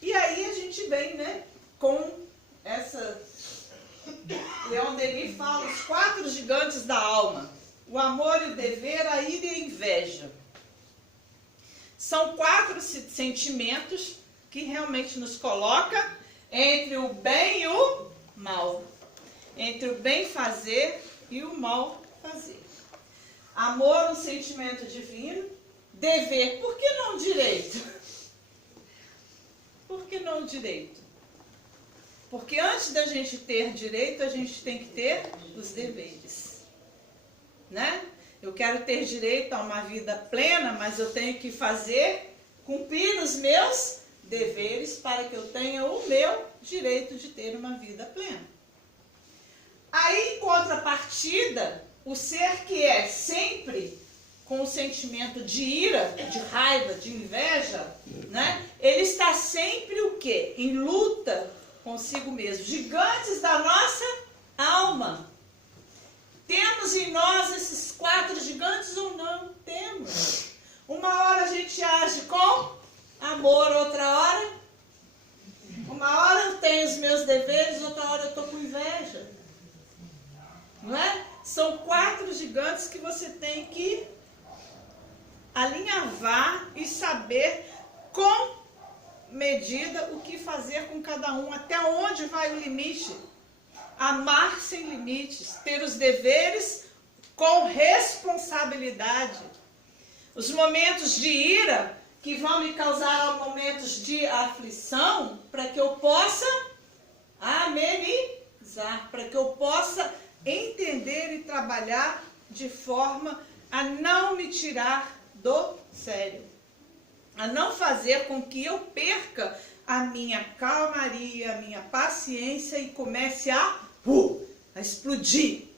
E aí a gente vem, né, com essa... Leon Denis fala os 4 gigantes da alma. O amor e o dever, a ira e a inveja. São 4 sentimentos que realmente nos colocam entre o bem e o mal. Entre o bem fazer e o mal fazer. Amor, um sentimento divino. Dever, por que não direito? Por que não direito? Porque antes da gente ter direito, a gente tem que ter os deveres. Né? Eu quero ter direito a uma vida plena, mas eu tenho que cumprir os meus deveres para que eu tenha o meu direito de ter uma vida plena. Aí, em contrapartida, o ser que é sempre com o sentimento de ira, de raiva, de inveja, né? Ele está sempre o quê? Em luta consigo mesmo. Gigantes da nossa alma. Temos em nós esses 4 gigantes ou não? Temos. Uma hora a gente age com amor, outra hora. Uma hora eu tenho os meus deveres, outra hora eu estou com inveja. Não é? São 4 gigantes que você tem que alinhavar e saber com medida o que fazer com cada um, até onde vai o limite. Amar sem limites, ter os deveres com responsabilidade. Os momentos de ira que vão me causar momentos de aflição, para que eu possa amenizar, para que eu possa entender e trabalhar de forma a não me tirar do sério, a não fazer com que eu perca a minha calmaria, a minha paciência e comece a explodir.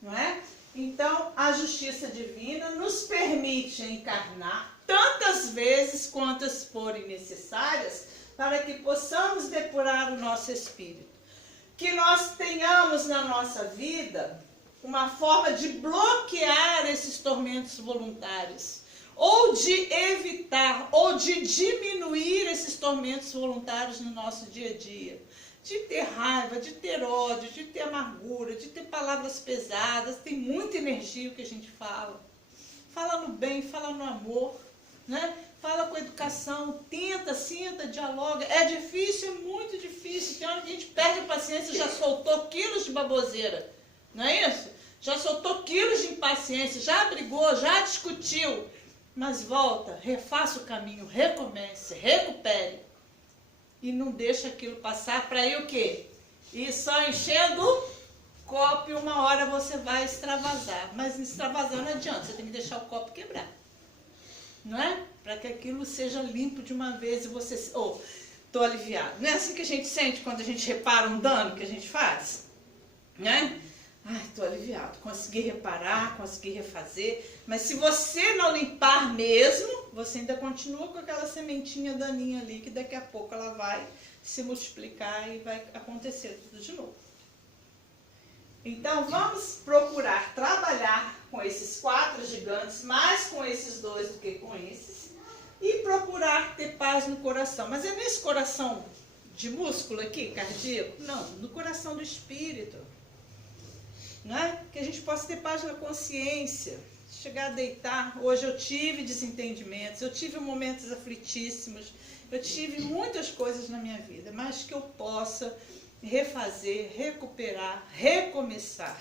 Não é? Então, a justiça divina nos permite encarnar tantas vezes quantas forem necessárias para que possamos depurar o nosso espírito. Que nós tenhamos na nossa vida uma forma de bloquear esses tormentos voluntários, ou de evitar, ou de diminuir esses tormentos voluntários no nosso dia a dia. de ter raiva, de ter ódio, de ter amargura, de ter palavras pesadas. Tem muita energia o que a gente fala. Fala no bem, fala no amor, né? Fala com educação, tenta, sinta, dialoga. É difícil, é muito difícil. Tem hora que a gente perde a paciência e já soltou quilos de baboseira. Não é isso? Já soltou quilos de impaciência, já brigou, já discutiu. Mas volta, refaça o caminho, recomece, recupere. E não deixa aquilo passar para ir o quê? Ir só enchendo o copo e uma hora você vai extravasar. Mas extravasar não adianta, você tem que deixar o copo quebrar. Não é? Para que aquilo seja limpo de uma vez e você... Estou aliviado. Não é assim que a gente sente quando a gente repara um dano que a gente faz? Né? Ai, estou aliviado. Consegui reparar, consegui refazer. Mas se você não limpar mesmo, você ainda continua com aquela sementinha daninha ali, que daqui a pouco ela vai se multiplicar e vai acontecer tudo de novo. Então, vamos procurar trabalhar com esses 4 gigantes, mais com esses 2 do que com esses, e procurar ter paz no coração. Mas é nesse coração de músculo aqui, cardíaco? Não, no coração do espírito. Não é? Que a gente possa ter paz na consciência, chegar a deitar. Hoje eu tive desentendimentos, eu tive momentos aflitíssimos, eu tive muitas coisas na minha vida, mas que eu possa refazer, recuperar, recomeçar,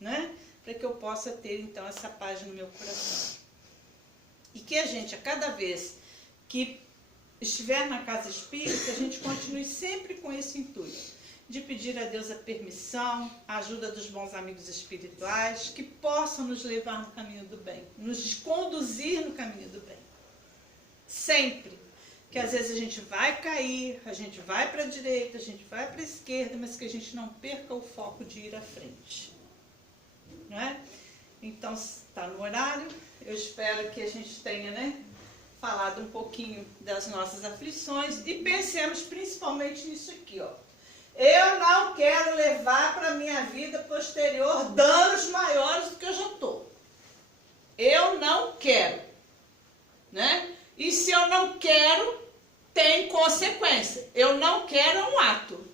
né? Para que eu possa ter, então, essa paz no meu coração. E que a gente, a cada vez que estiver na casa espírita, a gente continue sempre com esse intuito, de pedir a Deus a permissão, a ajuda dos bons amigos espirituais, que possam nos levar no caminho do bem, nos conduzir no caminho do bem. Sempre. Que às vezes a gente vai cair, a gente vai para a direita, a gente vai para a esquerda, mas que a gente não perca o foco de ir à frente. Não é? Então, está no horário, eu espero que a gente tenha, né, falado um pouquinho das nossas aflições e pensemos principalmente nisso aqui, ó. Eu não quero levar para a minha vida posterior danos maiores do que eu já estou. Eu não quero, né? E se eu não quero, tem consequência. Eu não quero é um ato.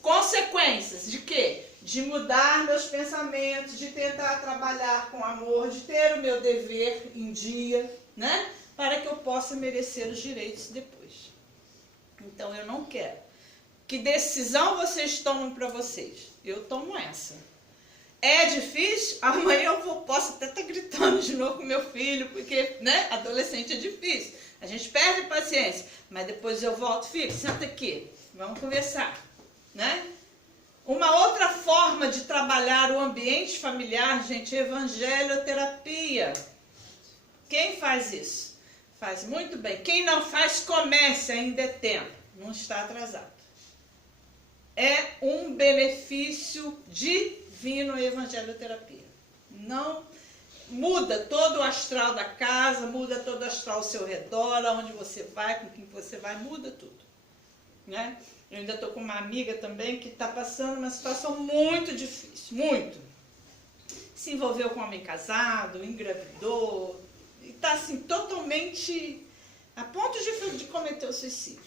Consequências de quê? De mudar meus pensamentos, de tentar trabalhar com amor, de ter o meu dever em dia, né? Para que eu possa merecer os direitos depois. Então eu não quero. Que decisão vocês tomam para vocês? Eu tomo essa. É difícil? Amanhã eu posso até estar gritando de novo com meu filho, porque, né, adolescente é difícil. A gente perde paciência, mas depois eu volto, filho, senta aqui, vamos conversar, né? Uma outra forma de trabalhar o ambiente familiar, gente, é evangelioterapia. Quem faz isso? Faz muito bem. Quem não faz, comece, ainda é tempo, não está atrasado. É um benefício divino a evangelioterapia. Não muda todo o astral da casa, muda todo o astral ao seu redor, aonde você vai, com quem você vai, muda tudo. Né? Eu ainda estou com uma amiga também que está passando uma situação muito difícil, muito. Se envolveu com um homem casado, engravidou, e está assim, totalmente a ponto de cometer o suicídio.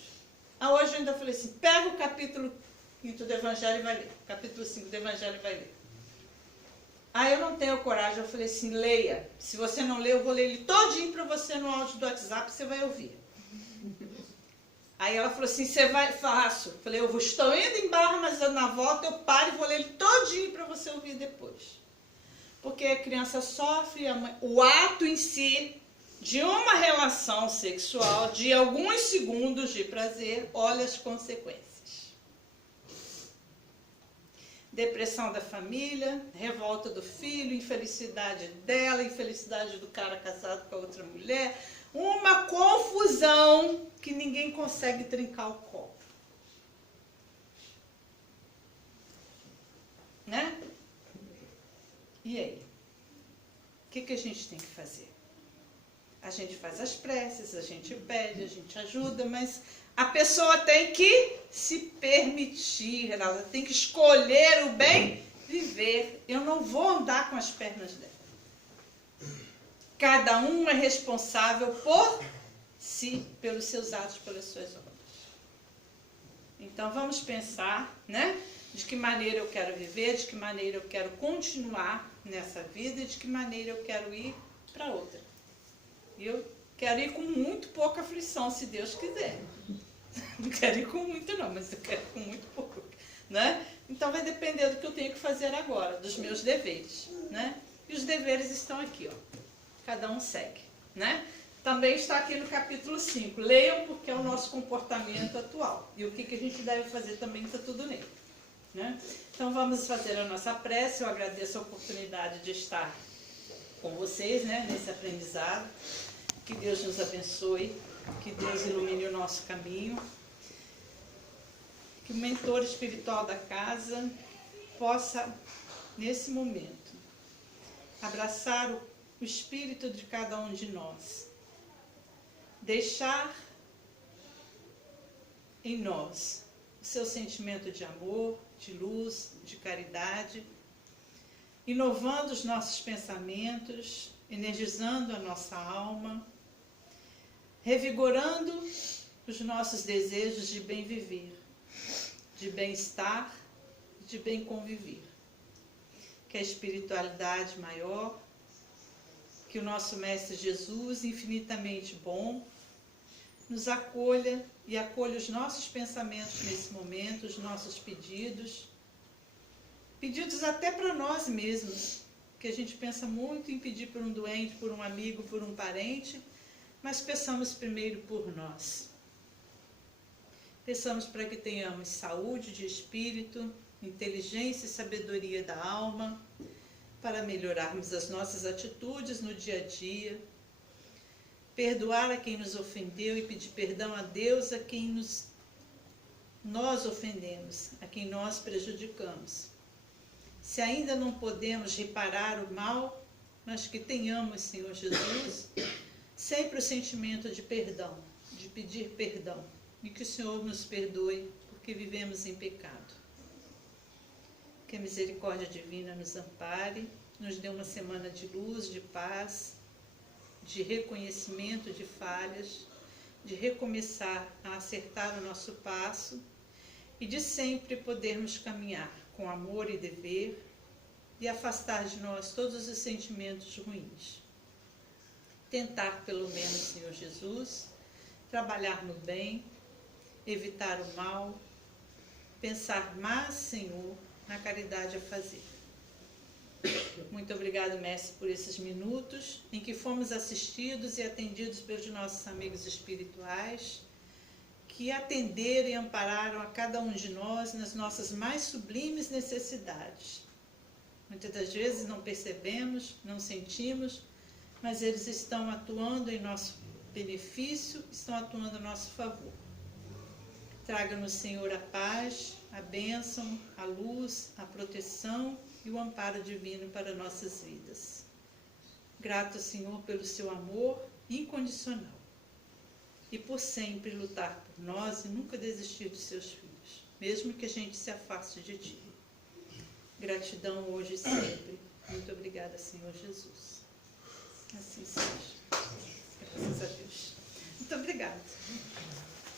Hoje eu ainda falei assim, pega o capítulo 5 do Evangelho e vai ler. Capítulo 5 do Evangelho e vai ler. Aí eu não tenho coragem, eu falei assim, leia. Se você não ler, eu vou ler ele todinho para você no áudio do WhatsApp, você vai ouvir. Aí ela falou assim, você vai, faço. Eu falei, estou indo em Barra, mas na volta eu paro e vou ler ele todinho para você ouvir depois. Porque a criança sofre, o ato em si de uma relação sexual de alguns segundos de prazer, olha as consequências. Depressão da família, revolta do filho, infelicidade dela, infelicidade do cara casado com a outra mulher, uma confusão que ninguém consegue trincar o copo. Né? E aí? O que a gente tem que fazer? A gente faz as preces, a gente pede, a gente ajuda, mas a pessoa tem que se permitir, ela tem que escolher o bem viver. Eu não vou andar com as pernas dela. Cada um é responsável por si, pelos seus atos, pelas suas obras. Então vamos pensar, né? De que maneira eu quero viver, de que maneira eu quero continuar nessa vida e de que maneira eu quero ir para outra. E eu quero ir com muito pouca aflição, se Deus quiser. Não quero ir com muito não, mas eu quero ir com muito pouco, né? Então vai depender do que eu tenho que fazer agora, dos meus deveres, né? E os deveres estão aqui, ó. Cada um segue, né? Também está aqui no capítulo 5. Leiam porque é o nosso comportamento atual. E o que a gente deve fazer também está tudo nele, né? Então vamos fazer a nossa prece. Eu agradeço a oportunidade de estar com vocês, né, nesse aprendizado. Que Deus nos abençoe, que Deus ilumine o nosso caminho, que o mentor espiritual da casa possa, nesse momento, abraçar o espírito de cada um de nós, deixar em nós o seu sentimento de amor, de luz, de caridade, inovando os nossos pensamentos, energizando a nossa alma, revigorando os nossos desejos de bem viver, de bem-estar, de bem conviver. Que a espiritualidade maior, que o nosso Mestre Jesus, infinitamente bom, nos acolha e acolha os nossos pensamentos nesse momento, os nossos pedidos até para nós mesmos, que a gente pensa muito em pedir por um doente, por um amigo, por um parente, mas peçamos primeiro por nós. Peçamos para que tenhamos saúde de espírito, inteligência e sabedoria da alma, para melhorarmos as nossas atitudes no dia a dia, perdoar a quem nos ofendeu e pedir perdão a Deus a quem nós ofendemos, a quem nós prejudicamos. Se ainda não podemos reparar o mal, mas que tenhamos, Senhor Jesus, sempre o sentimento de perdão, de pedir perdão, e que o Senhor nos perdoe, porque vivemos em pecado. Que a misericórdia divina nos ampare, nos dê uma semana de luz, de paz, de reconhecimento de falhas, de recomeçar a acertar o nosso passo e de sempre podermos caminhar com amor e dever e afastar de nós todos os sentimentos ruins. Tentar, pelo menos, Senhor Jesus, trabalhar no bem, evitar o mal, pensar mais, Senhor, na caridade a fazer. Muito obrigado, Mestre, por esses minutos em que fomos assistidos e atendidos pelos nossos amigos espirituais, que atenderam e ampararam a cada um de nós nas nossas mais sublimes necessidades. Muitas das vezes não percebemos, não sentimos, mas eles estão atuando em nosso benefício, estão atuando a nosso favor. Traga-nos, Senhor, a paz, a bênção, a luz, a proteção e o amparo divino para nossas vidas. Grato, Senhor, pelo seu amor incondicional e por sempre lutar por nós e nunca desistir dos seus filhos, mesmo que a gente se afaste de Ti. Gratidão hoje e sempre. Muito obrigada, Senhor Jesus. Assim seja. Graças a Deus. Muito obrigada.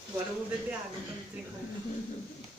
Agora eu vou beber água para não ter como.